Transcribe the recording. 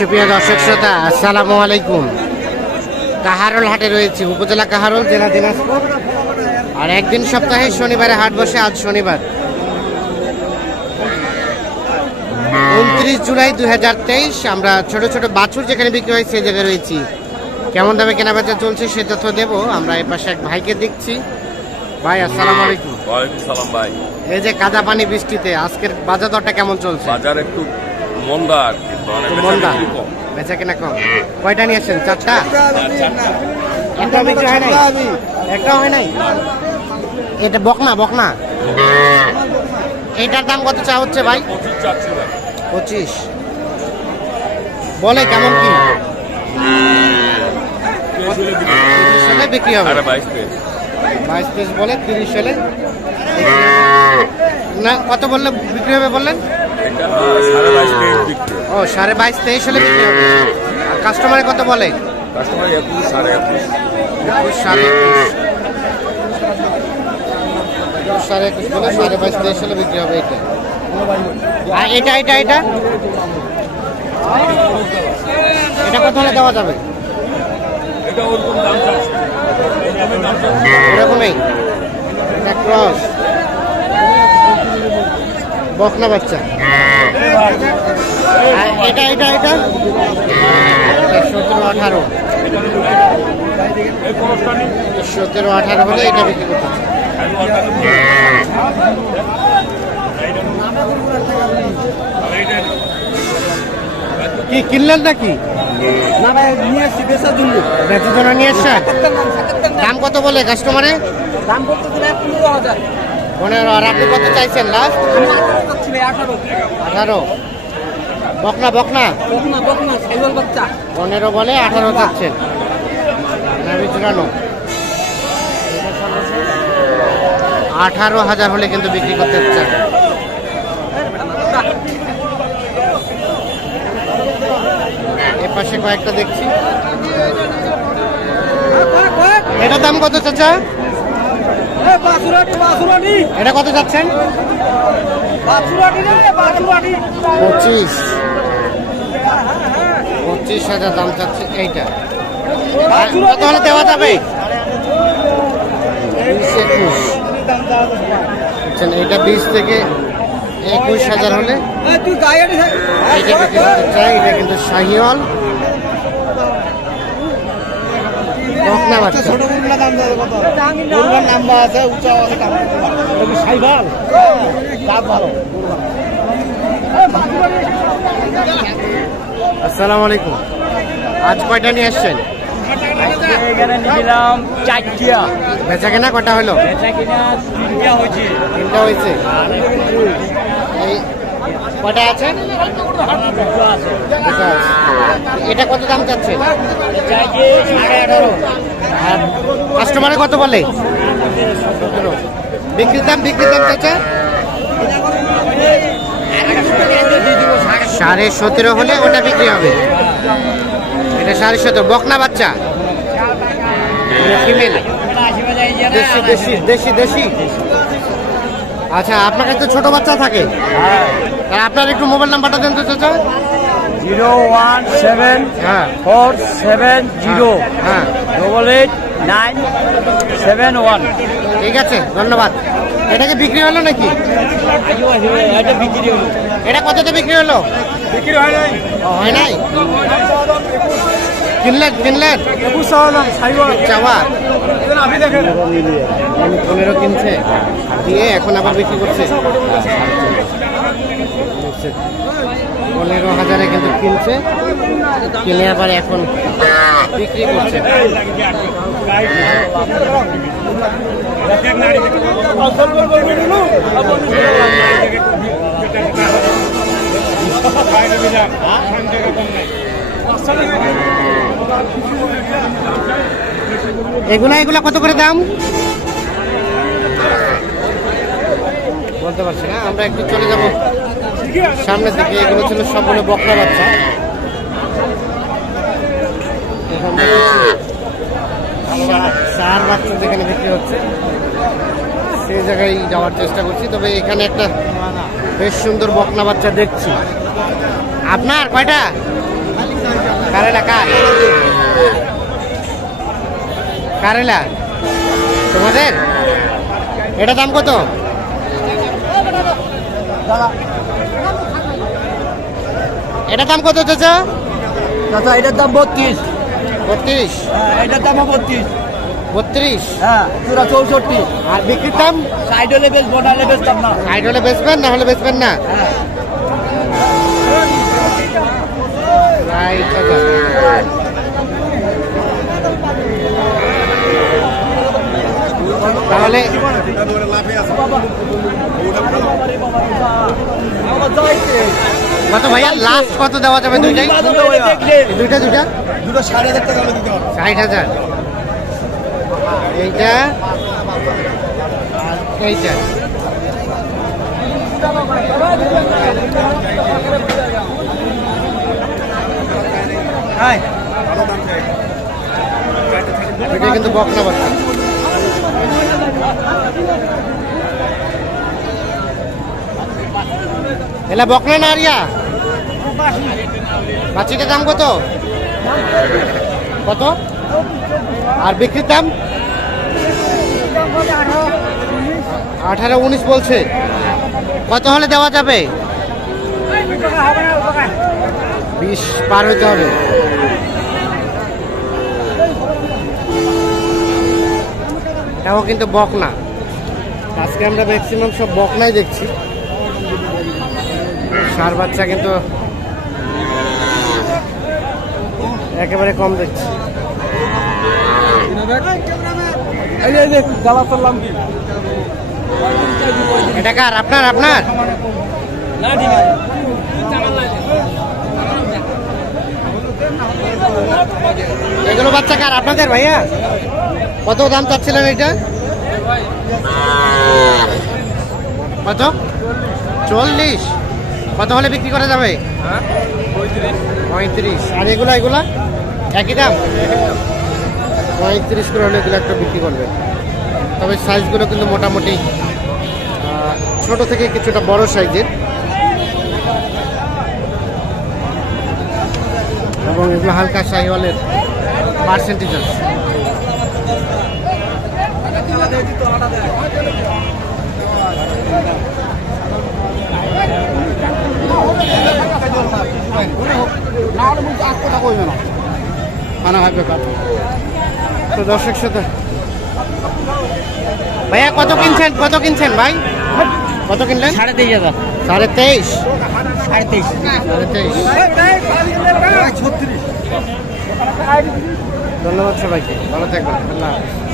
সুপ্রিয় দর্শক শ্রোতা, আসসালামু আলাইকুম। কাহারোল হাটে রয়েছে, উপজেলা কাহারোল, জেলা দিনাজপুর। আর একদিন সপ্তাহে শনিবারে হাট বসে। আজ শনিবার 29 জুলাই 2023। আমরা ছোট ছোট বাছুর যেখানে বিক্রি হয় সেই জায়গায় রয়েছি। কেমন দামে কেনাবেচা চলছে সে তথ্য দেবো। আমরা এই পাশে এক ভাইকে দেখছি। ভাই আসসালামু আলাইকুম। ওয়ালাইকুম সালাম ভাই। এই যে কাদা পানি বৃষ্টিতে আজকের বাজার দরটা কেমন চলছে? বাজার একটু মন্দা আর কি, মন্দা, বেচা কেনা কম। কয়টা নিয়ে আসছেন? চারটা? একটা বিক্রি হয় নাই? একটা হয় নাই? এটা বকনা বকনা, এটার দাম কত চা হচ্ছে ভাই? 25 বলে। কেমন কি বিক্রি হবে? 22-23 বলে। 30 হলে না, কত বললে বিক্রি হবে বললেন? ও 22.5-23 হলে বিক্রি হবে। আর কাস্টমারে কত বলে? কাস্টমার 21, 21.5। 21 বলে, 22.5-23 হলে বিক্রি হবে এটা। আর এটা এটা এটা এটা কত হলে দেওয়া যাবে? এরকমই এটা ক্রস বকনা বাচ্চা। এটা এটা এটা 17-18 হলে এটা বিক্রি করতে। কি কিনলেন নাকি? না ভাই, নিয়ে আসছি বেচার জন্য। বেচার জন্য নিয়ে আসছেন? দাম কত বলে কাস্টমারে? দাম বলতে দিলে 15,000। 15। আর আপনি কত চাইছেন লাস্ট? 18। বকনা বকনা বকনা সাইওয়াল বাচ্চা। 15 বলে, 18 চাচ্ছেন। নাভি চূড়ানো 18,000 হলে কিন্তু বিক্রি করতে চান। এর পাশে কয়েকটা দেখছি। এটার দাম কত চাচা? এটা কত যাচ্ছেন? 25,000 দাম চাচ্ছে এইটা। কত হলে দেওয়া যাবে? 20-21। এইটা 20 থেকে 21,000 হলে এইটা বিক্রি করতে চাই। এটা কিন্তু শাহিওয়াল বকনা বাচ্চা। আসসালামু আলাইকুম। আজ কয়টা নিয়ে আসছেন? বেচা কেনা কটা হলো? 3টা হয়েছে। এই কটা আছে? এটা কত দাম চাচ্ছে? 18,500। আর কাস্টমারে কত বলে? 17। বিক্রির দাম চাচ্ছে 17.5 হলে ওটা বিক্রি হবে। এটা 17.5 বকনা বাচ্চা, ফিমেল, দেশি। আচ্ছা, আপনার কাছে ছোট বাচ্চা থাকে? আপনার একটু মোবাইল নাম্বারটা দেন তো চাচা। 01747088971। ঠিক আছে, ধন্যবাদ। এটা কি বিক্রি হলো নাকি? এটা কততে বিক্রি হলো? বিক্রি হয় নাই। কিনলেন? 15 কিনছে দিয়ে এখন আবার বিক্রি করছে 15,000 কিন্তু কিনছে, কিনে আবার এখন বিক্রি করছে। এগুলা কত করে দাম বলতে পারছি না। আমরা একটু চলে যাব সামনের দিকে। এগুলো ছিল সবগুলো বকনা বাচ্চা। সার বাচ্চা যেখানে বিক্রি হচ্ছে সেই জায়গায় যাওয়ার চেষ্টা করছি। তবে এখানে একটা বেশ সুন্দর বকনা বাচ্চা দেখছি। আপনার কয়টা? কারেলা কার? কারেলা তোমাদের? এটা দাম কত? এটা দাম কত চাচা? চাচা এটার দাম 32। 32? এটার দাম 32। 32? হ্যাঁ পুরা 64। আর বিক্রির দাম? সাইড হলে বেচবো, না হলে বেচতাম না। সাইড হলে বেচবেন, না হলে বেচবেন না? রাইট চাচা। তাহলে কত ভাইয়া লাস্ট কত দেওয়া যাবে? দুইটাই? দুইটা 60,000 টাকা দিতে পারবো। 60,000। এইটা এইটা এটা কিন্তু বকনা বাচ্চা। এলা বকনা না আরিয়া? বাচ্চাটার দাম কত? কত? আর বিক্রির দাম? 18-19 বলছে। কত হলে দেওয়া যাবে? 20 পার হইতে হবে। এটাও কিন্তু বকনা। আজকে আমরা ম্যাক্সিমাম সব বকনাই দেখছি। ষাঁড় বাচ্চা কিন্তু একেবারে কম দেখছি। এটা কার? আপনার? আপনার এগুলো বাচ্চা কার? আপনাদের ভাইয়া? কত দাম চাচ্ছিলেন এটা? কত? 40? কত হলে বিক্রি করা যাবে? 35। আর এগুলা এগুলা একই দাম? 35 করে হলে এগুলো একটা বিক্রি করবে। তবে সাইজগুলো কিন্তু মোটামুটি ছোট থেকে কিছুটা বড় সাইজের, এবং এগুলো হালকা শাহিওয়ালের পার্সেন্টেজ আছে। তো দর্শক সাথে ভাইয়া কত কিনছেন? কত কিনছেন ভাই? কত কিনলেন? 23,000। 23.5? 23.5। 23.5। ধন্যবাদ সবাইকে, ভালো থাকবেন। আল্লাহ হাফেজ।